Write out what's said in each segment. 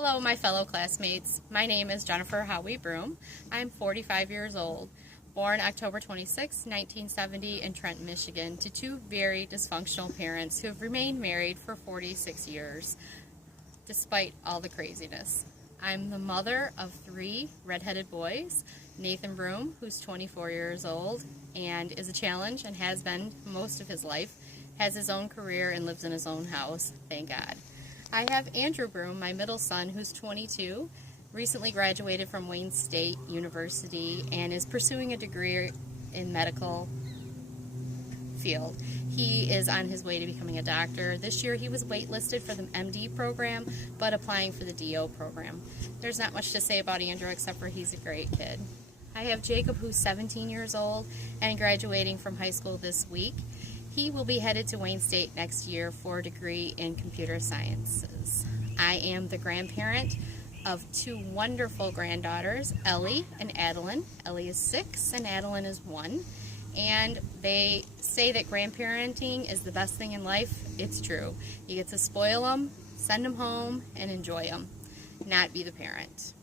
Hello, my fellow classmates. My name is Jennifer Howie-Broome. I'm 45 years old, born October 26, 1970 in Trenton, Michigan, to two very dysfunctional parents who have remained married for 46 years, despite all the craziness. I'm the mother of three redheaded boys. Nathan Broome, who's 24 years old and is a challenge and has been most of his life, has his own career and lives in his own house, thank God. I have Andrew Broome, my middle son, who's 22, recently graduated from Wayne State University and is pursuing a degree in medical field. He is on his way to becoming a doctor. This year he was waitlisted for the MD program, but applying for the DO program. There's not much to say about Andrew except for he's a great kid. I have Jacob, who's 17 years old and graduating from high school this week. He will be headed to Wayne State next year for a degree in computer sciences. I am the grandparent of two wonderful granddaughters, Ellie and Adeline. Ellie is 6 and Adeline is 1. And they say that grandparenting is the best thing in life. It's true. You get to spoil them, send them home, and enjoy them, not be the parent.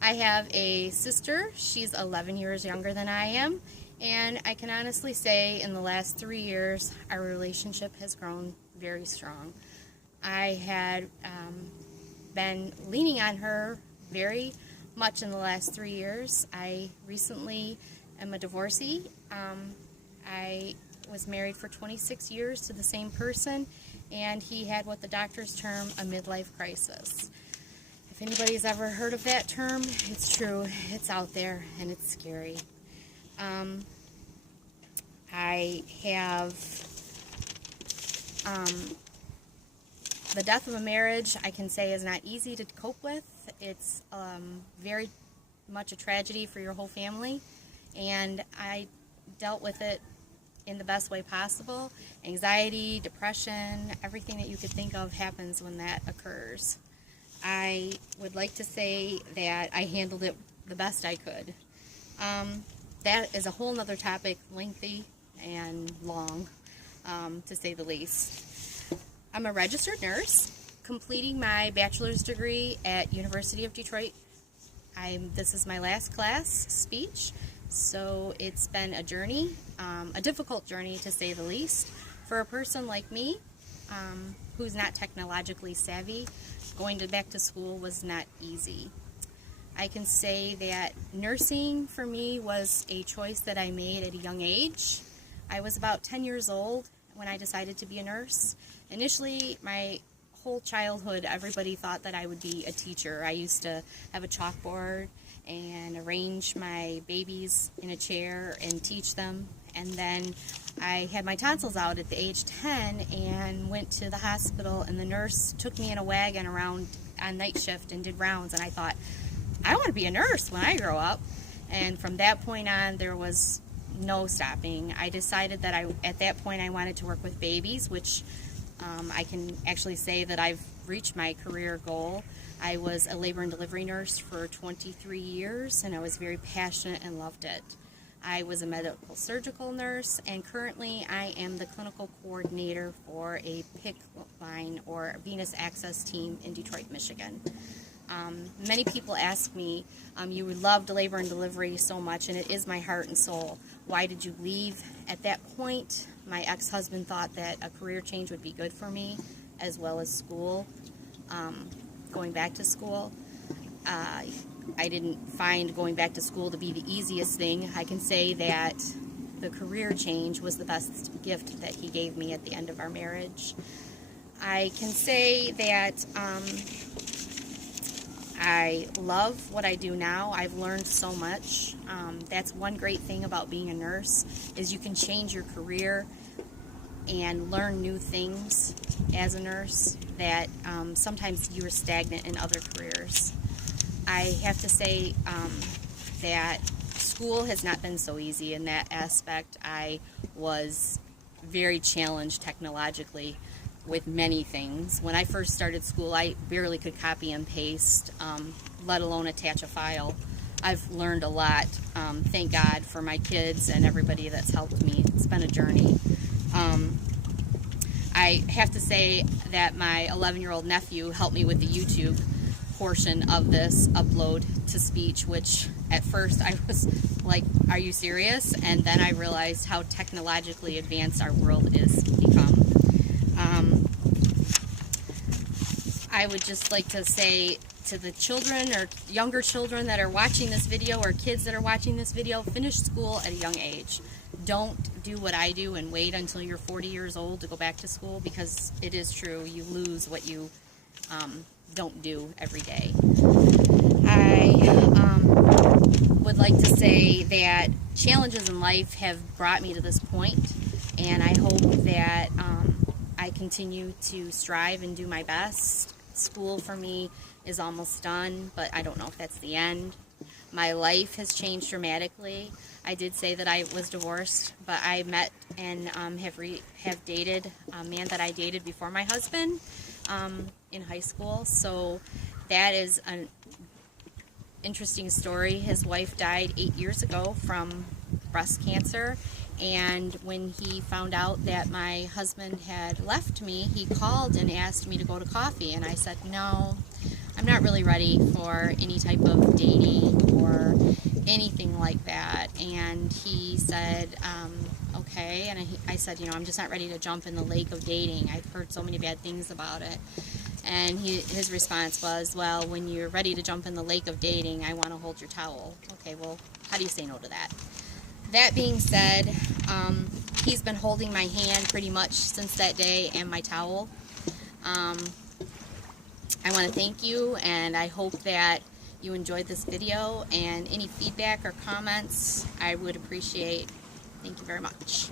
I have a sister. She's 11 years younger than I am. And I can honestly say in the last 3 years, our relationship has grown very strong. I had been leaning on her very much in the last 3 years. I recently am a divorcee. I was married for 26 years to the same person, and he had what the doctors term a midlife crisis. If anybody's ever heard of that term, it's true. It's out there, and it's scary. I have the death of a marriage, I can say, is not easy to cope with. It's very much a tragedy for your whole family, and I dealt with it in the best way possible. Anxiety, depression, everything that you could think of happens when that occurs. I would like to say that I handled it the best I could. That is a whole nother topic, lengthy and long, to say the least. I'm a registered nurse, completing my bachelor's degree at University of Detroit. This is my last class speech, so it's been a journey, a difficult journey to say the least. For a person like me, who's not technologically savvy, going back to school was not easy. I can say that nursing for me was a choice that I made at a young age. I was about 10 years old when I decided to be a nurse. Initially, my whole childhood, everybody thought that I would be a teacher. I used to have a chalkboard and arrange my babies in a chair and teach them. And then I had my tonsils out at the age 10 and went to the hospital, and the nurse took me in a wagon around on night shift and did rounds, and I thought, I want to be a nurse when I grow up. And from that point on, there was no stopping. I decided that at that point I wanted to work with babies, which I can actually say that I've reached my career goal. I was a labor and delivery nurse for 23 years, and I was very passionate and loved it. I was a medical surgical nurse, and currently I am the clinical coordinator for a PICC line or venous access team in Detroit, Michigan. Many people ask me, you loved labor and delivery so much, and it is my heart and soul. Why did you leave? At that point, my ex-husband thought that a career change would be good for me, as well as school, going back to school. I didn't find going back to school to be the easiest thing. I can say that the career change was the best gift that he gave me at the end of our marriage. I can say that I love what I do now. I've learned so much. That's one great thing about being a nurse, is you can change your career and learn new things as a nurse that sometimes you are stagnant in other careers. I have to say that school has not been so easy in that aspect. I was very challenged technologically with many things. When I first started school, I barely could copy and paste, let alone attach a file. I've learned a lot. Thank God for my kids and everybody that's helped me. It's been a journey. I have to say that my 11-year-old nephew helped me with the YouTube portion of this upload to speech, which at first I was like, are you serious? And then I realized how technologically advanced our world is become. I would just like to say to the children or younger children that are watching this video, or kids that are watching this video, finish school at a young age. Don't do what I do and wait until you're 40 years old to go back to school, because it is true, you lose what you don't do every day. I would like to say that challenges in life have brought me to this point, and I hope that I continue to strive and do my best. School for me is almost done, but I don't know if that's the end. My life has changed dramatically. I did say that I was divorced, but I met and have dated a man that I dated before my husband in high school. So that is an interesting story. His wife died 8 years ago from breast cancer, and when he found out that my husband had left me, he called and asked me to go to coffee, and I said, no, I'm not really ready for any type of dating or anything like that. And he said, okay. And I said, you know, I'm just not ready to jump in the lake of dating. I've heard so many bad things about it. And his response was, well, when you're ready to jump in the lake of dating, I want to hold your towel. Okay, well, how do you say no to that? That being said, he's been holding my hand pretty much since that day, and my towel. I want to thank you, and I hope that you enjoyed this video, and any feedback or comments I would appreciate. Thank you very much.